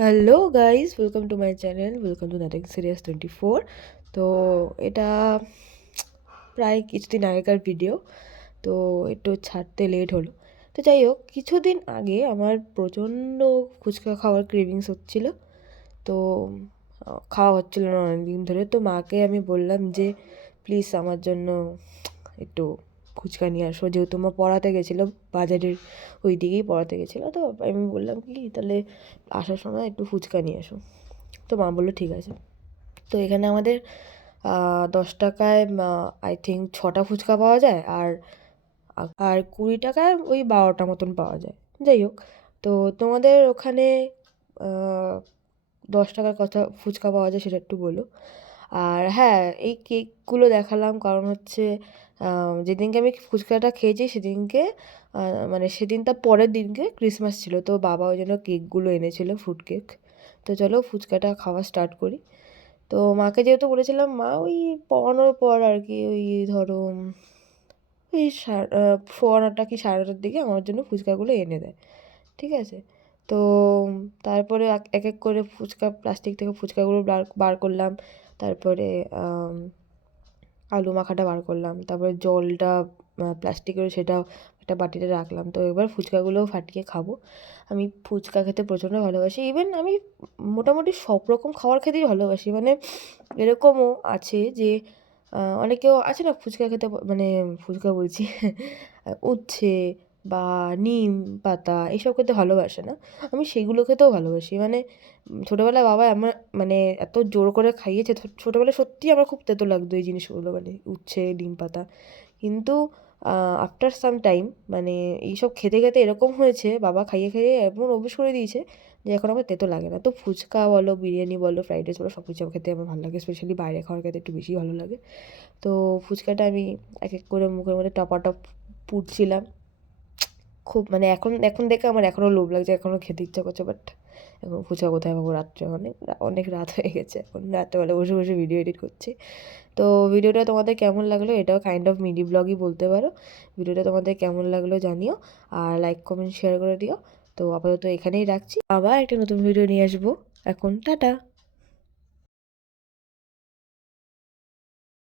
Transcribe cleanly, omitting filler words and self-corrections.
Hello guys, welcome to my channel, welcome to nothing serious 24। তো এটা প্রায় কিছুদিন আগেকার ভিডিও, তো একটু ছাড়তে লেট হলো। তো যাই হোক, কিছুদিন আগে আমার প্রচণ্ড ফুচকা খাওয়ার ক্রেভিংস হচ্ছিল। তো খাওয়া হচ্ছিল না অনেকদিন ধরে। তো মাকে আমি বললাম যে প্লিজ আমার জন্য একটু ফুচকা নিয়ে আসো, যেহেতু মা পড়াতে গেছিলো, বাজারের ওই দিকেই পড়াতে গেছিলো। তো আমি বললাম কি তাহলে আসার সময় একটু ফুচকা নিয়ে আসো। তো মা বললো ঠিক আছে। তো এখানে আমাদের 10 টাকায় আই থিঙ্ক 6টা ফুচকা পাওয়া যায়, আর আর 20 টাকায় ওই 12টা মতন পাওয়া যায়। যাই হোক, তো তোমাদের ওখানে 10 টাকার কথা ফুচকা পাওয়া যায় সেটা একটু বলো। আর হ্যাঁ, এই কেকগুলো দেখালাম কারণ হচ্ছে যেদিনকে আমি ফুচকাটা খেয়েছি সেদিনকে মানে সেদিন তার পরের দিনকে ক্রিসমাস ছিল, তো বাবা ওই জন্য কেকগুলো এনেছিল, ফ্রুট কেক। তো চলো ফুচকাটা খাওয়া স্টার্ট করি। তো মাকে যেহেতু বলেছিলাম, মা ওই পড়ানোর পর আর কি, ওই ধরো ওই 9:15 কি 9:30টার দিকে আমার জন্য ফুচকাগুলো এনে দেয়। ঠিক আছে। তো তারপরে এক এক করে ফুচকা প্লাস্টিক থেকে ফুচকাগুলো বার বার করলাম। তারপরে আলু মাখাটা বার করলাম। তারপরে জলটা প্লাস্টিকের সেটাও একটা বাটিতে রাখলাম। তো এবার ফুচকাগুলোও ফাটিয়ে খাবো। আমি ফুচকা খেতে প্রচণ্ড ভালোবাসি। ইভেন আমি মোটামুটি সব রকম খাবার খেতেই ভালোবাসি। মানে এরকমও আছে যে অনেকেও আছে না ফুচকা খেতে মানে ফুচকা বলছি উচ্ছে বা নিম পাতা এইসব খেতে ভালোবাসে না। আমি সেগুলো খেতেও ভালোবাসি। মানে ছোটোবেলায় বাবা আমার মানে এত জোর করে খাইয়েছে। ছোটোবেলায় সত্যিই আমার খুব তেতো লাগতো এই জিনিসগুলো, মানে উচ্ছে নিম পাতা। কিন্তু আফটার সাম টাইম মানে এইসব খেতে খেতে এরকম হয়েছে, বাবা খাইয়ে খাইয়ে এমন অভ্যেস করে দিয়েছে যে এখন আমার তেতো লাগে না। তো ফুচকা বলো, বিরিয়ানি বলো, ফ্রাইড রাইস বলো, সব কিছু খেতে আমার ভালো লাগে। স্পেশালি বাইরে খাওয়ার খেতে একটু বেশি ভালো লাগে। তো ফুচকাটা আমি এক এক করে মুখের মধ্যে টপাটপ পুড়ছিলাম। খুব মানে এখন এখন দেখে আমার এখনও লোভ লাগছে, এখনও খেতে ইচ্ছা করছে। বাট এখন ফুচকা কোথায় পাবো রাত্রে? অনেক অনেক রাত হয়ে গেছে, এখন রাত্রেবেলা বসে বসে ভিডিও এডিট করছি। তো ভিডিওটা তোমাদের কেমন লাগলো, এটাও কাইন্ড অফ মিনি ব্লগই বলতে পারো। ভিডিওটা তোমাদের কেমন লাগলো জানিও, আর লাইক কমেন্ট শেয়ার করে দিও। তো আপাতত এখানেই রাখছি, আবার একটা নতুন ভিডিও নিয়ে আসবো। এখন টাটা।